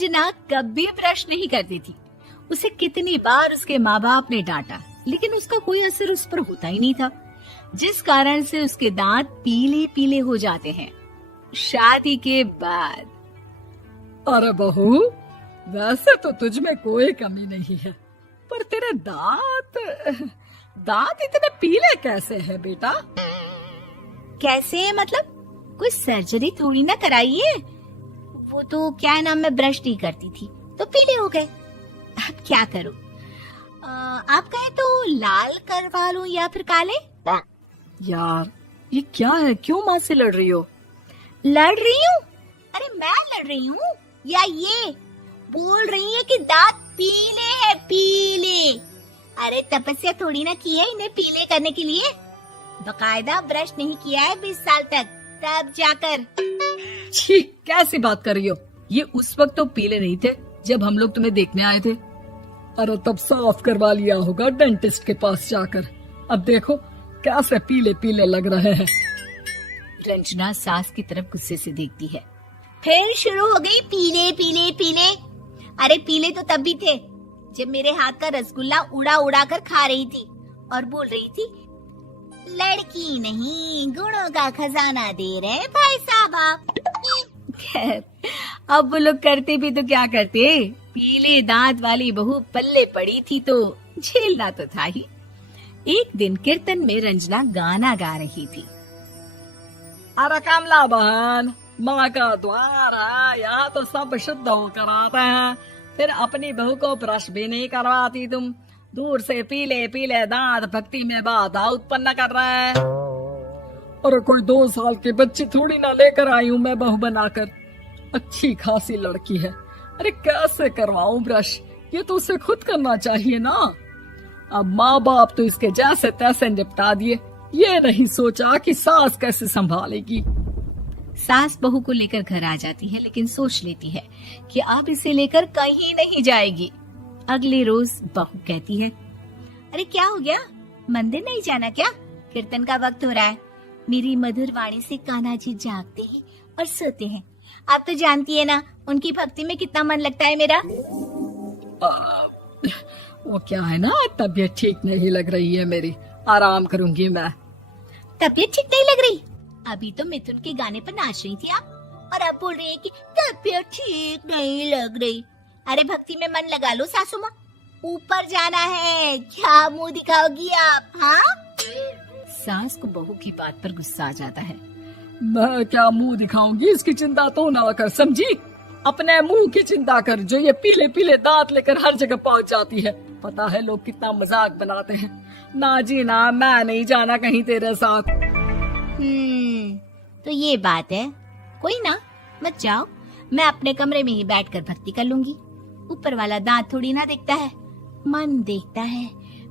रंजना कभी ब्रश नहीं करती थी। उसे कितनी बार उसके माँ बाप ने डांटा, लेकिन उसका कोई असर उस पर होता ही नहीं था, जिस कारण से उसके दांत पीले पीले हो जाते हैं। शादी के बाद अरे बहू, वैसे तो तुझ में कोई कमी नहीं है, पर तेरे दांत इतने पीले कैसे हैं बेटा? कैसे मतलब? कोई सर्जरी थोड़ी ना कराइए। वो तो क्या नाम, मैं ब्रश नहीं करती थी तो पीले हो गए। अब क्या करूं? आप कहें तो लाल करवा लूं या फिर काले? यार ये क्या है, क्यों माँ से लड़ रही हो? लड़ रही हूँ? अरे मैं लड़ रही हूँ या ये बोल रही है कि दांत पीले हैं, पीले। अरे तपस्या थोड़ी ना की है इन्हें पीले करने के लिए। बकायदा ब्रश नहीं किया है 20 साल तक, तब जाकर। छी, कैसी बात कर रही हो? ये उस वक्त तो पीले नहीं थे जब हम लोग तुम्हें देखने आए थे। अरे तब साफ करवा लिया होगा डेंटिस्ट के पास जाकर। अब देखो कैसे पीले पीले लग रहे हैं। रंजना सास की तरफ गुस्से से देखती है। फिर शुरू हो गई पीले पीले पीले। अरे पीले तो तब भी थे जब मेरे हाथ का रसगुल्ला उड़ा उड़ा कर खा रही थी और बोल रही थी, लड़की नहीं गुणों का खजाना दे रहे भाई साहब आप। खैर, अब वो लोग करते भी तो क्या करते, पीले दांत वाली बहू पल्ले पड़ी थी तो झेलना तो था ही। एक दिन कीर्तन में रंजना गाना गा रही थी। अरे कमला बहन, माँ का द्वार है, यहाँ तो सब शुद्ध होकर आते हैं, फिर अपनी बहू को ब्रश भी नहीं करवाती तुम। दूर से पीले पीले दांत भक्ति में बाधा उत्पन्न कर रहे हैं। अरे कोई 2 साल के बच्ची थोड़ी ना लेकर आई हूँ मैं बहू बनाकर। अच्छी खासी लड़की है, अरे कैसे करवाऊं ब्रश? ये तो उसे खुद करना चाहिए ना। अब माँ बाप तो इसके जैसे तैसे निपटा दिए, ये नहीं सोचा कि सास कैसे संभालेगी। सास बहू को लेकर घर आ जाती है, लेकिन सोच लेती है कि अब इसे लेकर कहीं नहीं जाएगी। अगले रोज बहू कहती है, अरे क्या हो गया, मंदिर नहीं जाना क्या? कीर्तन का वक्त हो रहा है। मेरी मधुर वाणी से कान्हा जी जागते हैं और सोते हैं। आप तो जानती है ना उनकी भक्ति में कितना मन लगता है मेरा। वो क्या है ना, तबीयत ठीक नहीं लग रही है मेरी, आराम करूंगी मैं। तबीयत ठीक नहीं लग रही? अभी तो मिथुन के गाने पर नाच रही थी आप, और अब बोल रही है कि तबीयत ठीक नहीं लग रही। अरे भक्ति में मन लगा लो सासू माँ, ऊपर जाना है, क्या मुंह दिखाओगी आप? हाँ? सास को बहू की बात पर गुस्सा आ जाता है। मैं क्या मुंह दिखाऊंगी, इसकी चिंता तो ना कर, समझी? अपने मुंह की चिंता कर, जो ये पीले पीले दांत लेकर हर जगह पहुंच जाती है। पता है लोग कितना मजाक बनाते हैं। ना जी ना, मैं नहीं जाना कहीं तेरे साथ। तो ये बात है। कोई ना, मत जाओ, मैं अपने कमरे में ही बैठकर भक्ति कर लूंगी। ऊपर वाला दांत थोड़ी ना देखता है, मन देखता है,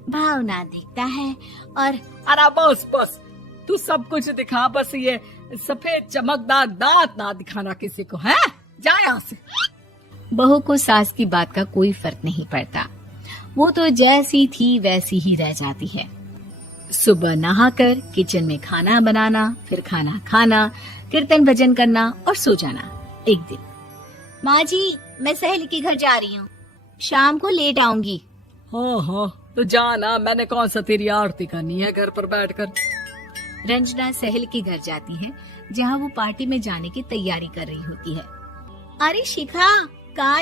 भावना देखता है। और अरे बस बस, तू सब कुछ दिखा, बस ये सफेद चमकदार दांत ना दिखाना किसी को, है? जा यहाँ से। बहू को सास की बात का कोई फर्क नहीं पड़ता, वो तो जैसी थी वैसी ही रह जाती है। सुबह नहाकर किचन में खाना बनाना, फिर खाना खाना, कीर्तन भजन करना और सो जाना। एक दिन, माँ जी मैं सहेली के घर जा रही हूँ, शाम को लेट आऊंगी। हाँ हाँ तो जाना, मैंने कौन सा तेरी आरती करनी है घर पर बैठकर। रंजना सहेली के घर जाती है, जहाँ वो पार्टी में जाने की तैयारी कर रही होती है। अरे शिखा, कहाँ